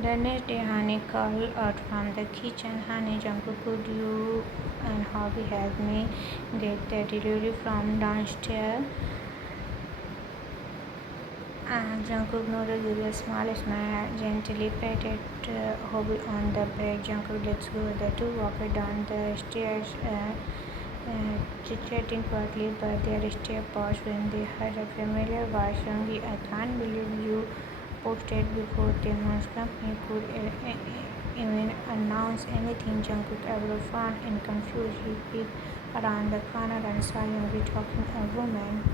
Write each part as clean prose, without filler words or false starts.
The next day, Honey called out from the kitchen. Honey, Jungkook, could you and Hobby help me get the delivery from downstairs? Jungkook nodded with a smile, gently patted Hobby on the back. Jungkook, let's go. The two walked down the stairs, chit-chatting quietly, but their step paused when they heard a familiar voice. Youngie, I can't believe you posted before 10 months. Company could even announce anything. Jungkook ever frowned and confused. He peeked around the corner and saw Youngie talking to a woman.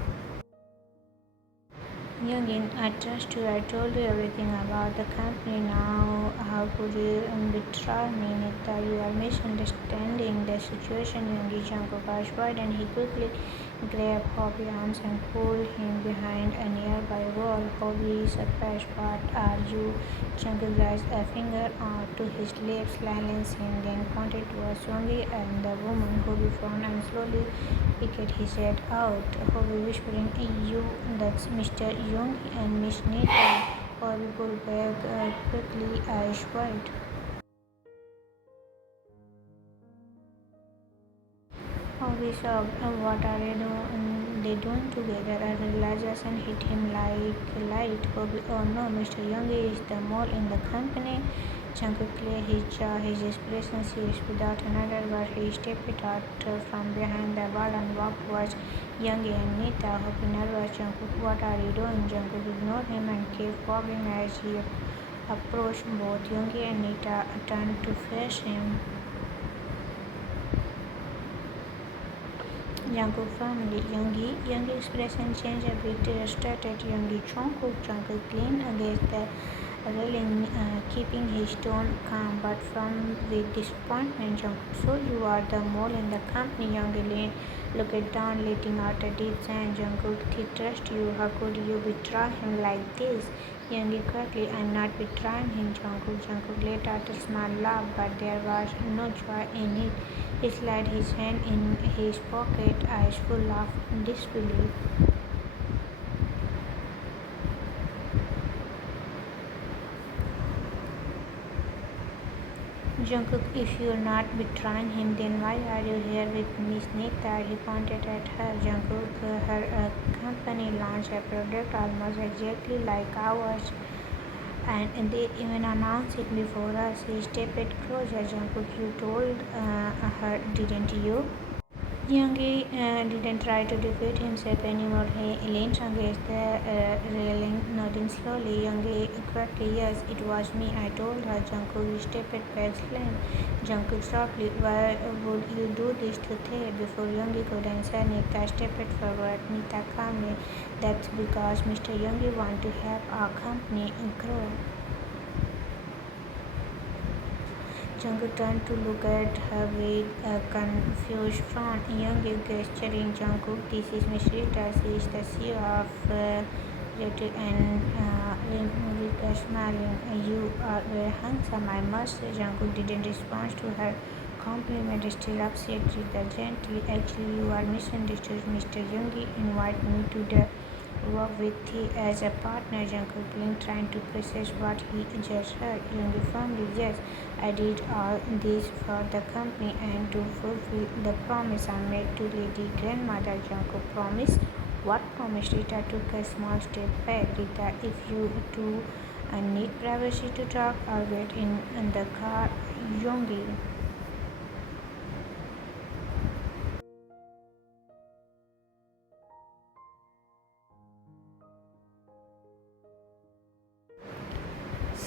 Youngin, I trust you. I told you everything about the company. Now, how could you betray me, Nita? You are misunderstanding the situation. Youngi Jungkook asked wide and he quickly grabbed Hobby's arms and pulled him behind a nearby wall. Hobby surprised. What are you? Jungkook raised a finger to his lips, silenced him, then pointed towards Youngi and the woman. Hobby frowned and slowly peeked his head out. Hobby whispering, you, that's Mr. Young and Miss Nita. Hobby pulled back quickly, eyes wide. Hobby sobbed, what are they doing together? A realization hit him like light. Hobby, oh no, Mr. Young is the mole in the company. Jungkook cleared his jaw, his expression serious. Without another word, he stepped out from behind the wall and walked towards Young and Nita. Hobby nervous. Jungkook, what are you doing? Jungkook ignored him and kept walking. As he approached, both Young and Nita turned to face him. Jungkook firmly, Youngie expression changed a bit, started Youngie Jungkook leaned against the railing, keeping his tone calm but firm with disappointment. Jungkook, so you are the mole in the company. Youngie looked down, letting out a deep sigh. Jungkook, he trusts you. How could you betray him like this? Youngie quickly, I'm not betraying him, Jungkook let out a small laugh, but there was no joy in it. He slid his hand in his pocket, eyes full of disbelief. Jungkook, if you're not betraying him, then why are you here with Miss Nita? He pointed at her. Jungkook, her company launched a product almost exactly like ours, and they even announced it before us. He stepped closer. Jungkook, you told her, didn't you? Youngie didn't try to defeat himself anymore. He leaned against the railing, nodding slowly. Youngie quickly, yes, it was me. I told her. Jungkook stepped back, slammed. Jungkook softly, why would you do this to Tae? Before Youngie could answer, Nita stepped forward. Nita calmly, that's because Mr. Youngie wants to help our company grow. Jungkook turned to look at her with a confused frown. Youngie gesturing Jungkook, this is Miss Rita. She is the CEO of Rita and Rita smiling. You are very handsome, I must say. Jungkook didn't respond to her compliment, still upset Rita gently. Actually, you are misunderstood. Mr. Youngie invited me to the work with Thea as a partner. Jungkook blinked, trying to process what he just heard. Youngie firmly, yes, I did all this for the company and to fulfill the promise I made to Lady Grandmother. Jungkook promise? What promise? Rita took a small step back. Rita, if you two need privacy to talk, I'll get in the car. Youngie.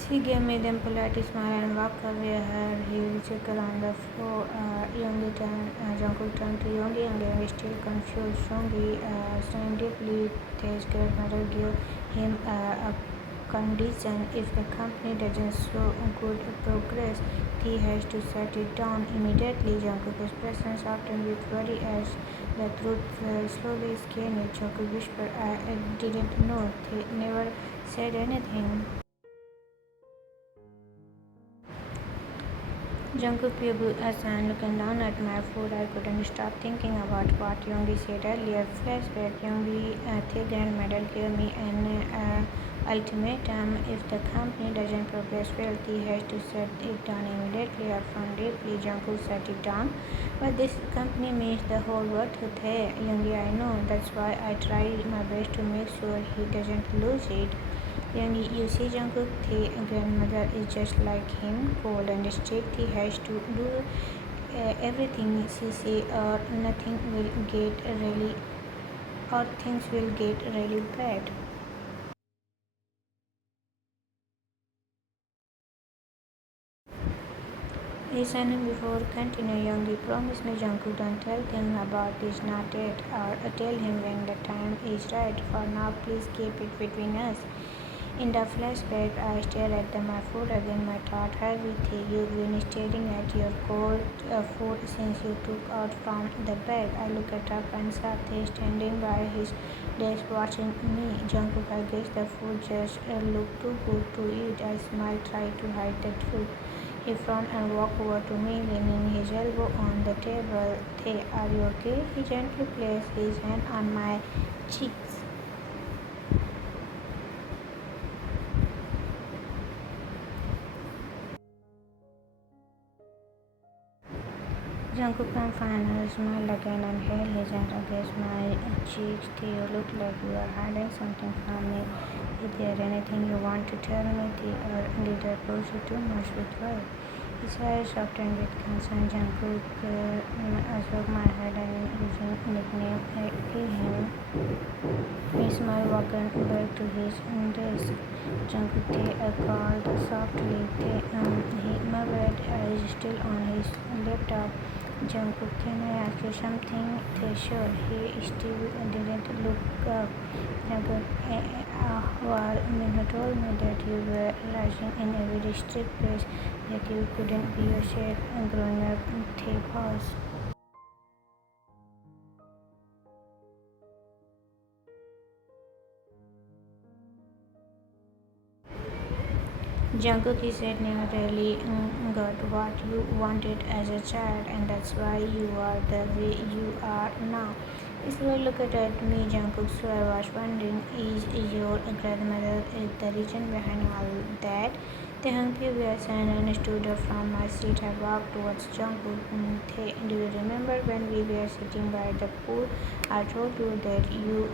She gave me them polite smile and walked away. Her heel circled on the floor. Jungkook turned to Youngie and was still confused. Youngie, staring deeply, Tae's grandmother gave him a condition. If the company doesn't show good progress, he has to shut it down immediately. Jungkook's expression softened with worry as the truth slowly scanned. Jungkook whispered, I didn't know. They never said anything. Jungkook gave a sign, looking down at my food. I couldn't stop thinking about what Youngie said earlier. Flashback, Youngie, Tae grandmother gave me an ultimatum. If the company doesn't progress well, he has to shut it down immediately or from deeply. Jungkook shut it down. But this company means the whole world to Tae. Youngie, I know. That's why I try my best to make sure he doesn't lose it. Youngie, you see Jungkook, Tae's grandmother is just like him, cold and strict. He has to do everything she say or nothing will get really or things will get really bad. Listening before continue, Youngie, promise me Jungkook don't tell him about this not yet or tell him when the time is right. For now, please keep it between us. In the flashback, I stare at my food again. My thought heavy. You've been staring at your cold food since you took out from the bag. I look at up and saw Tae standing by his desk watching me. Jungkook, I guess the food just looked too good to eat. I smiled, tried to hide the truth. He frowned and walked over to me, leaning his elbow on the table. Tae, are you okay? He gently placed his hand on my cheeks. Jungkook, I'm fine. I smiled again and held his hand against my cheeks. You look like you are hiding something from me. Is there anything you want to tell me, or did I push you too much with words? His eyes softened with concern. Jungkook, I shook my head and using nickname him. He smiled, walking back to his desk. Jungkook, I called softly. Myriad is still on his laptop. Jungkook, can I ask you something? Sure. He still didn't look up. Jungkook, well, Minho told me that you were rising in a very strict place, that you couldn't be yourself growing up. They paused. Jungkook, he said, never really got what you wanted as a child, and that's why you are the way you are now. Slowly looked at me, Jungkook, so I was wondering, is your grandmother the reason behind all that? They hung furious and stood up from my seat. I walked towards Jungkook. Do you remember when we were sitting by the pool? I told you that you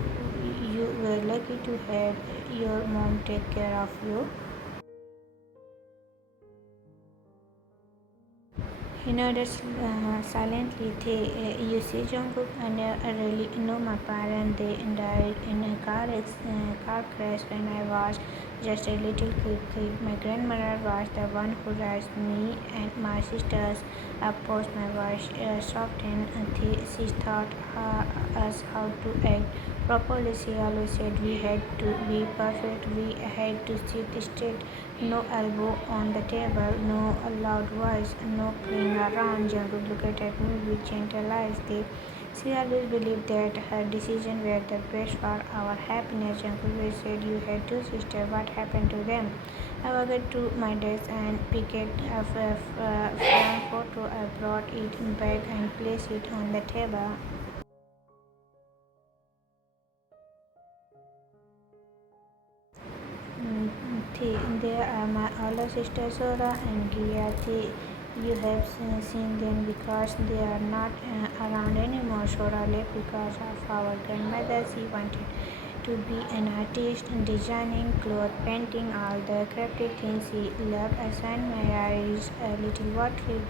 were lucky to have your mom take care of you. He nodded silently. You see, Jungkook, I really know my parents. They died in a car crash when I was just a little kid. My grandmother was the one who raised me and my sisters. Of course, my voice softened. She taught us how to act properly. She always said we had to be perfect. We had to sit straight, no elbow on the table, no loud voice, no playing around. Jungkook looked at me with gentle eyes. She always believed that her decisions were the best for our happiness. Jungkook said, you had two sisters. What happened to them? I walked to my desk and picked up a framed photo. I brought it back and placed it on the table. There are my older sisters Sora and Giyati. You have seen them because they are not around anymore. Sora left because of our grandmother. She wanted to be an artist, designing, cloth painting, all the crafty things she loved. I signed my eyes a little watery,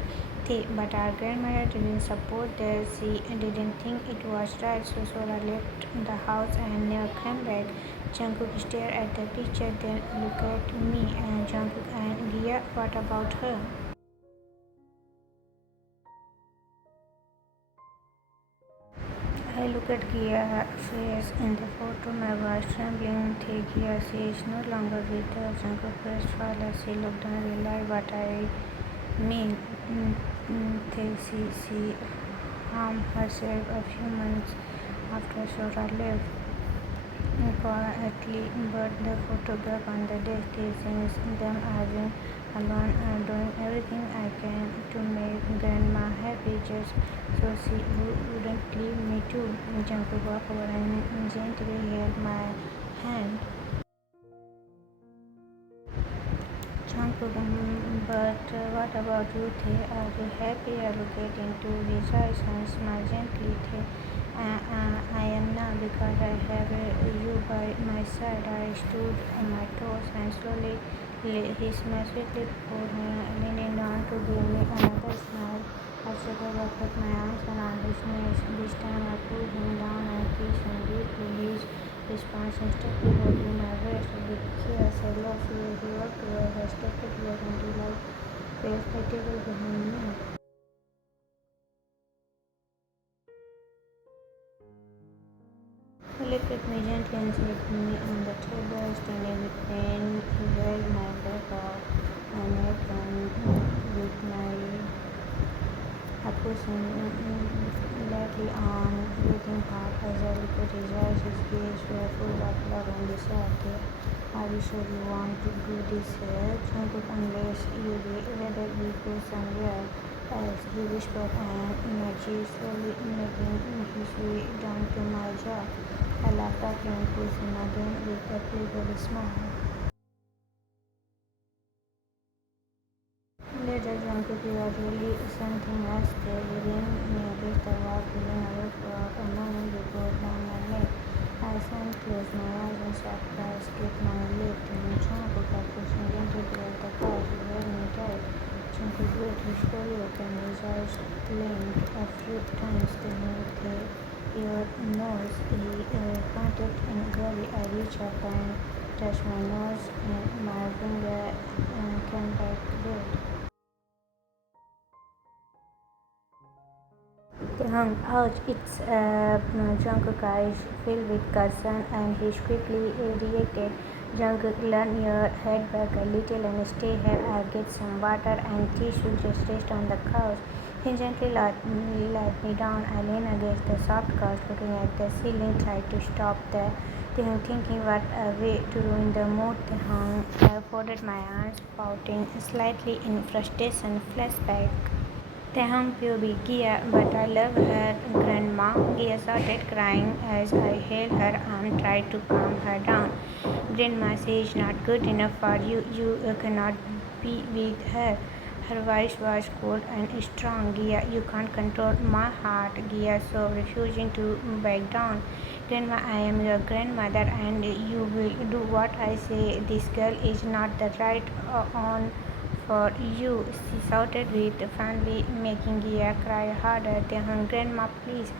but our grandmother didn't support that. She didn't think it was right, so Sora left the house and never came back. Jungkook stared at the picture, then looked at me and Jungkook and Gia. What about her? I looked at Gia's face in the photo. My voice trembling. Gia, she is no longer with us. Jungkook pressed further. She looked and realized what I mean. She harmed herself a few months after Sora left. Quietly, but the photograph on the desk shows them arguing alone and doing everything I can to make Grandma happy just so she wouldn't leave me too. Jungkook walked over and gently held my hand. Jungkook, but what about you, Tae? Are you happy? I looked into his eyes and smiled gently. Tae, I am now because I have you by my side. I stood on my toes and slowly he smiled sweetly before leaning down to give me another smile. I settled up with my arms around his knees. This time I pulled him down and kissed him deeply. His response instantly holding my waist with tears. I love you. He walked away. I stepped towards until I faced the table behind me. He lifted me gently and set me on the table, standing with pain. He held my back up my neck and with my pushing lightly on, breathing hard as I looked at his eyes. His gaze were full of love and desire. Are you sure you want to do this here? Jungkook, unless you rather we go somewhere else, he whispered, and energy slowly making his way down to my jaw. I laughed at him and pushed him again with a playful smile. Later, Jungkook, you are really something else. There within me against the wall, feeling away for a moment before down my neck. I sat, closed my eyes and sat fast, kept my lip and Jungkook are pushing gently toward the couch. He held me tight. Jungkook wait, he slowly opened his eyes, blinked a few times, then with your nose, he pointed in gravely. I reached up and touched my nose and my finger came back red. They hung out. Its Jungkook eyes filled with concern, and he quickly reacted. Jungkook, lean your head back a little and stay here. I'll get some water and tissue. Just rest on the couch. He gently let me down. I leaned against the soft couch, looking at the ceiling, tried to stop the thinking what a way to ruin the mood. I folded my arms, pouting slightly in frustration. Flashback. Tehong Pyobi Gia, but I love her grandma. Gia started crying as I held her arm, tried to calm her down. Grandma says not good enough for you. You cannot be with her. Her voice was cold and strong. Gia, you can't control my heart. Gia, so refusing to back down. Grandma, I am your grandmother and you will do what I say. This girl is not the right on for you, she shouted with family, making Gia cry harder. Tehun, Grandma, please.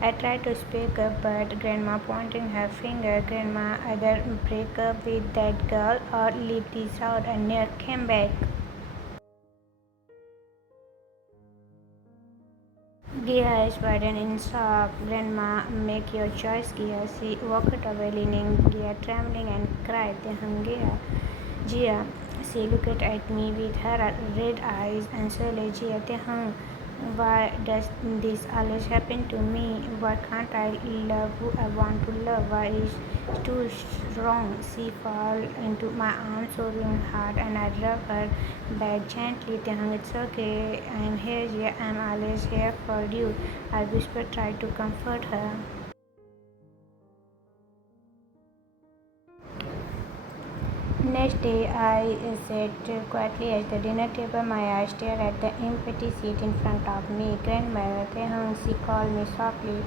I tried to speak up, but Grandma pointing her finger. Grandma, either break up with that girl or leave this house and never came back. Gia is widened in shock. Grandma, make your choice, Gia. She walked away, leaning, Gia trembling and cried. Tehun, Gia. She looked at me with her red eyes and said, Gia, Tehang, why does this always happen to me? Why can't I love who I want to love? Why is it too wrong? She fell into my arms, sobbing hard, and I rubbed her back gently. Tehang, it's okay. I'm here, Gia. I'm always here for you. I whispered, tried to comfort her. Next day, I sat quietly at the dinner table. My eyes stared at the empty seat in front of me. Grandmother, Tehung, she called me softly.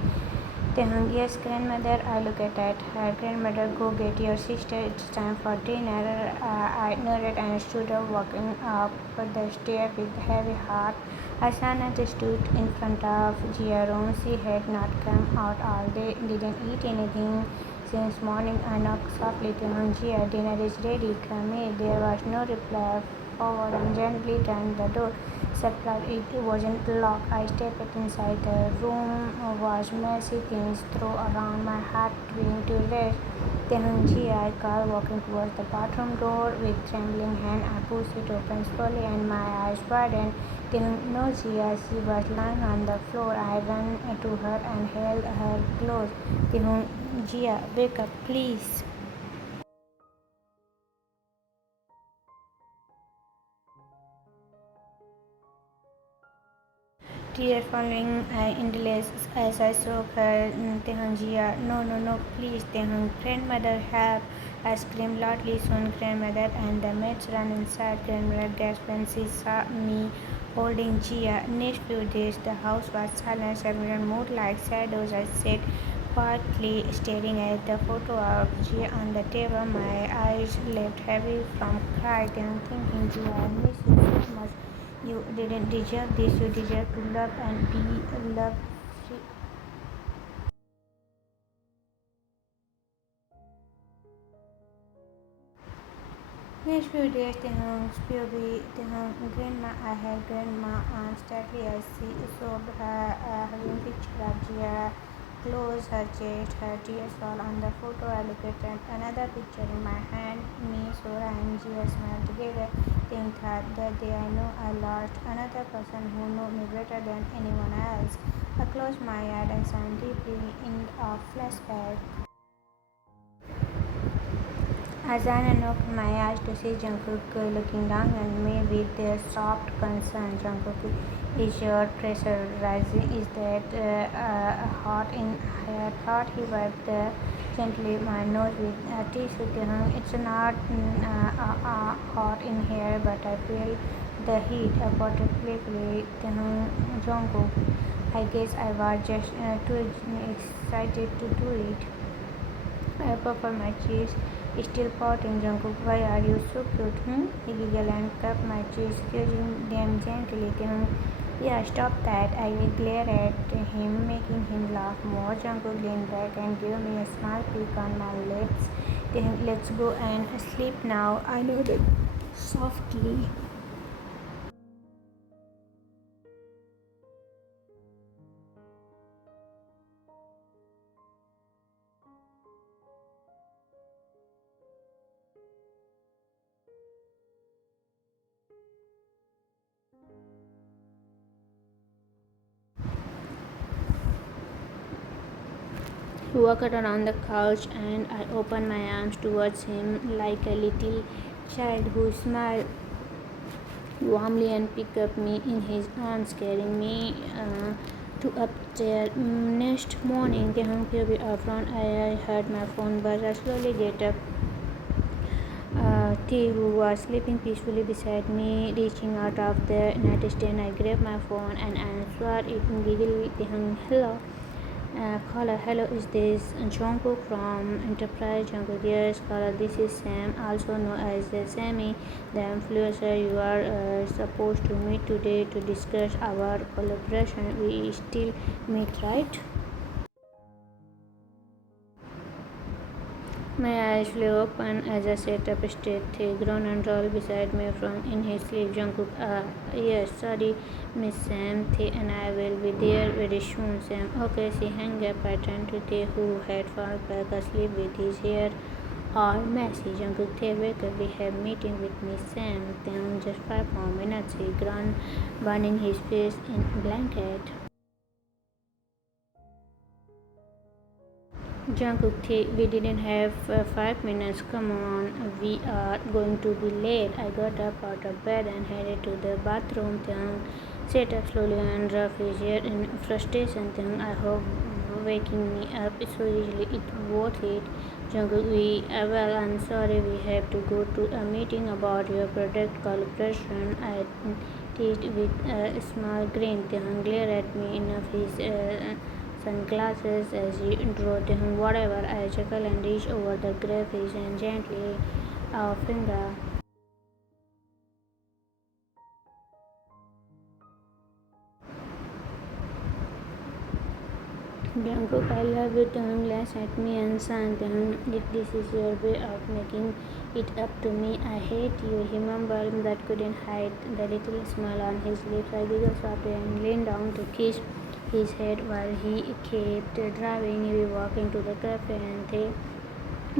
Tehung, yes, grandmother. I looked at her. Grandmother, go get your sister. It's time for dinner. I nodded and stood up, walking up the stairs with heavy heart. Asana stood in front of Jia's room. She had not come out all day, didn't eat anything since morning. I knocked softly to Jia. Dinner is ready. Come in. There was no reply. Forward and gently turned the door. Surprised it wasn't locked. I stepped inside. The room was messy. Things threw around. My heart trying to rest. Then Jia, I called, walking towards the bathroom door with trembling hand. I pushed it open slowly and my eyes widened. Then no Jia, she was lying on the floor. I ran to her and held her close. Then Jia, wake up, please. tears falling endless as I saw her. Tehang Jia, no, no, no, please, Tehang. Grandmother, help! I screamed loudly. Soon grandmother and the maids ran inside. Grandmother gasped when she saw me holding Jia. Next few days, the house was silent. Everyone moved like shadows. I sat quietly staring at the photo of Jia on the table. My eyes left heavy from crying and thinking, Jia, I miss you so much. You didn't deserve this. You deserve to love and be loved. Next few days, Tehang's POV, Tehang grandma, I had grandma aunt steadily as she sobbed her having picture of Jia close her chest, her tears fall on the photo. I looked at another picture in my hand. Me, Sora, and Jia smiled together. Think that day I know I lost another person who knew me better than anyone else. I closed my eyes and sank deeply in a flashback. As I opened my eyes to see Jungkook looking down on me with a soft concern. Jungkook, is your pressure rising? Is that hot in here? Thought he wiped gently my nose with a tissue. It's not hot in here, but I feel the heat, particularly Jungkook. I guess I was just too excited to do it. I puffed my cheeks, still pouting. Jungkook, why are you so cute? He giggled and cupped my cheeks, squeezing them gently. Yeah, stop that. I glared at him, making him laugh more. Jungkook leaned back and gave me a small peek on my lips. Let's go and sleep now. I nodded softly. He walked around the couch and I opened my arms towards him like a little child who smiled warmly and picked up me in his arms, carrying me to upstairs. Next morning, the hungry front, I heard my phone buzz. I slowly get up. T, who was sleeping peacefully beside me, reaching out of the nightstand. I grabbed my phone and answered it giggling. Hello. Caller, hello, is this Jungkook from Enterprise? Jungkook, yes, caller, this is Sam, also known as Sammy, the influencer. You are supposed to meet today to discuss our collaboration. We still meet, right? My eyes flew open as I sat up straight. He groaned and rolled beside me from in his sleep. Jungkook, yes, sorry, Miss Sam. Thay and I will be there very soon, Sam. Okay, she hung up. I turned to Thay, who had fallen back asleep with his hair all messy. Jungkook, Thay, wake up. We have meeting with Miss Sam. Then just 5 more minutes. He groaned, burning his face in a blanket. Jungkook, we didn't have 5 minutes. Come on, we are going to be late. I got up out of bed and headed to the bathroom. Then sat up slowly and rubbed his hair in frustration. Then I hope waking me up so easily it worth it. Jungkook, well, I'm sorry, we have to go to a meeting about your product collaboration. I teased with a small grin. Then glared at me in his sunglasses as he drew him whatever. I chuckled and reached over the graphics and gently a finger. Jungkook, I love you. Tehun glanced at me and sang. If this is your way of making it up to me, I hate you. He mumbled that couldn't hide the little smile on his lips. I giggled softly and leaned down to kiss his head while he kept driving. We walked into the cafe and they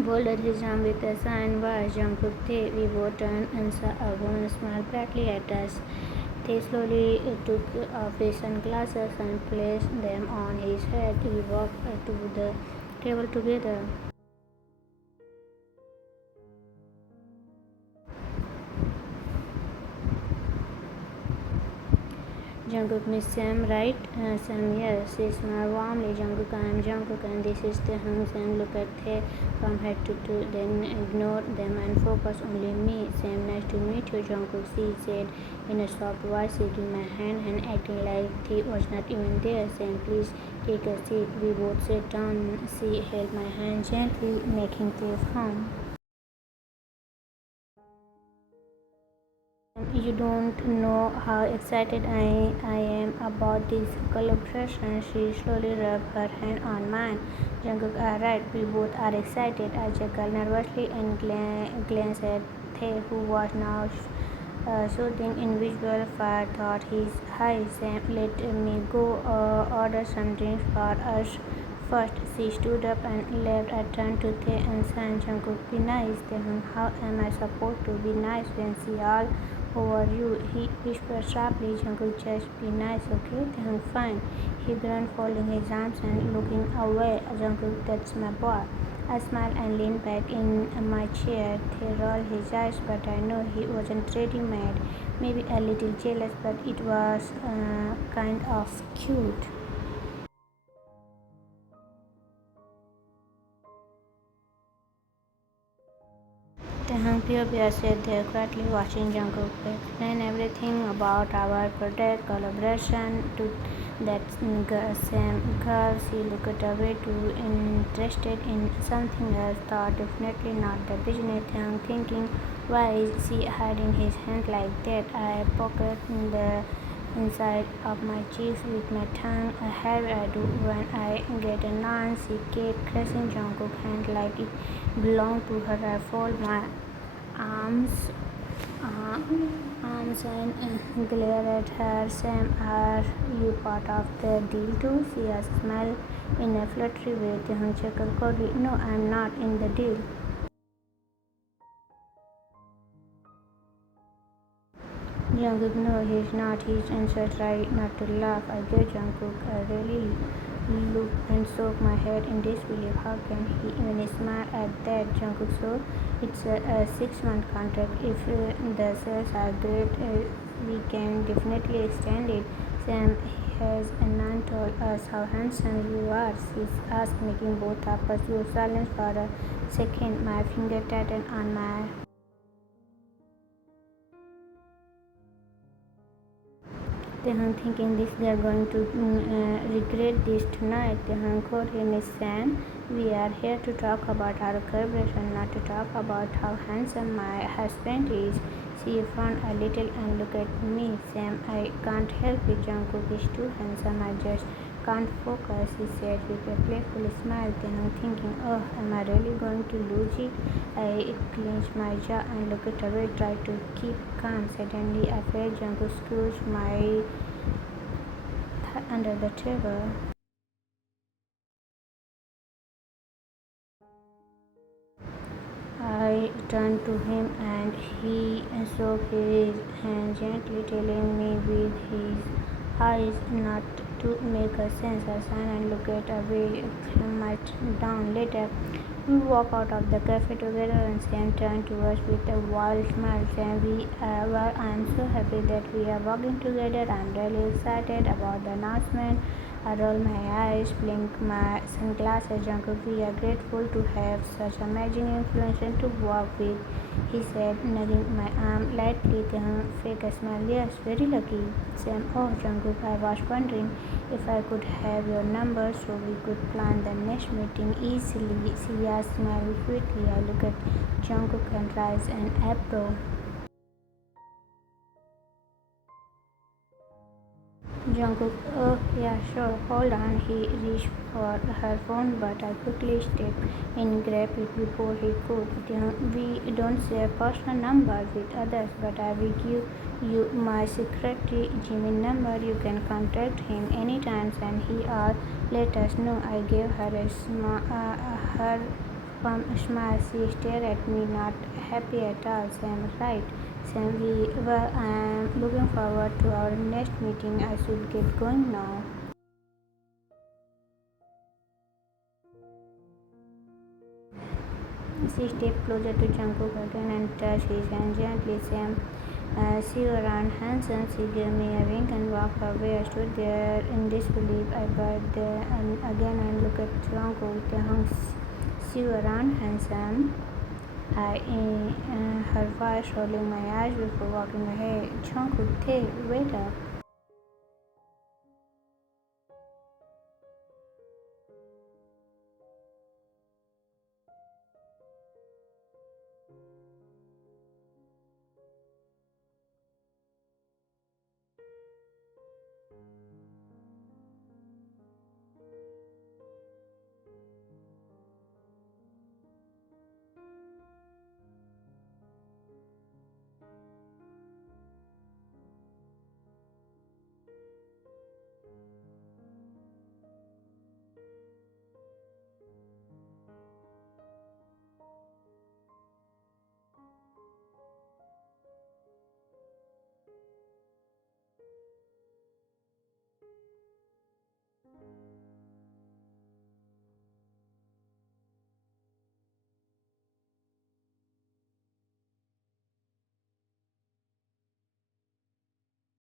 folded his arm with a sign was Jungkook. We both turned and saw a woman smile brightly at us. They slowly took off his sunglasses and placed them on his head. We walked to the table together. Jungkook, Miss Sam, right? Sam, yes. She smiled warmly. Jungkook, I am Jungkook, and this is Taehyung. Sam looked at her from head to toe, then ignored them and focused only me. Sam, nice to meet you, Jungkook, she said in a soft voice, shaking my hand and acting like he was not even there. Sam, please take a seat. We both sat down. She held my hand gently, making me firm. You don't know how excited I am about this collaboration. She slowly rubbed her hand on mine. Jungkook, alright, we both are excited. I chuckled nervously and glanced at Tae, who was now shooting invisible fire thought his hi Sam, let me go order some drinks for us first. She stood up and left. I turned to Tae and sang Jungkook, be nice. Taehyung, how am I supposed to be nice when she all over you? He whispered sharply. Jungkook, just be nice, okay? Taehyung, fine. He grinned, folding his arms and looking away. Jungkook, that's my boy. I smiled and leaned back in my chair. He rolled his eyes, but I know he wasn't really mad. Maybe a little jealous, but it was kind of cute. Taehyung Pure sat there quietly watching Jungkook explain everything about our project collaboration to that same girl. She looked away too interested in something else. Thought definitely not the business. Taehyung thinking, why is she hiding his hand like that? I pocketed the inside of my cheeks with my tongue. I have I do when I get annoyed. She kept caressing Jungkook's hand like it belonged to her. I fold my arms, uh, arms and glare at her. Sam, are you part of the deal too? She asked, smiled in a fluttery way. Taehyung chuckled coldly. No, I'm not in the deal. Jungkook, no, he's not. He's answered, try not to laugh. I gave Jungkook a really look and shook my head in disbelief. How can he even smile at that? Jungkook, so it's a 6-month contract. If the sales are great, we can definitely extend it. Sam has not told us how handsome you are. She asked, making both of us go silent for a second. My finger tightened on my Taehyung thinking this girl going to regret this tonight. Taehyung called him Miss Sam. We are here to talk about our collaboration, not to talk about how handsome my husband is. She frowned a little and looked at me. Sam, I can't help it. Jungkook is too handsome. I just can't focus, he said with a playful smile. Taehyung thinking, oh, am I really going to lose it? I clenched my jaw and looked away, tried to keep calm. Suddenly, I felt Jungkook scrooge my under the table. I turned to him and he shook his hand gently, telling me with his eyes not to make a sense. I sighed and looked away, calmed down. Later, we walked out of the cafe together and Sam turned to us with a wild smile. Sam, well, I'm so happy that we are working together. I'm really excited about the announcement. I roll my eyes, blink my sunglasses. Jungkook, we are grateful to have such amazing influencer to work with, he said, nudging my arm lightly. Taehyung fake a smile. Yes, very lucky. Sam, oh, Jungkook, I was wondering if I could have your number so we could plan the next meeting easily. Sia smiled sweetly. I looked at Jungkook and raised an eyebrow. Jungkook, oh yeah, sure, hold on. He reached for her phone, but I quickly stepped in and grabbed it before he could. We don't share personal numbers with others, but I will give you my secretary Jimmy number. You can contact him anytime, and he or let us know. I gave her her smile. She stared at me, not happy at all. Sam, right? Sam, well, I am looking forward to our next meeting. I should get going now. She stepped closer to Jungkook again and touched his hand gently. Sam, She ran handsome. She gave me a ring and walked away. I stood there in disbelief. I bowed and again and looked at Jungkook. She ran handsome. Her voice rolling my eyes before walking ahead. Jungkook, wait up.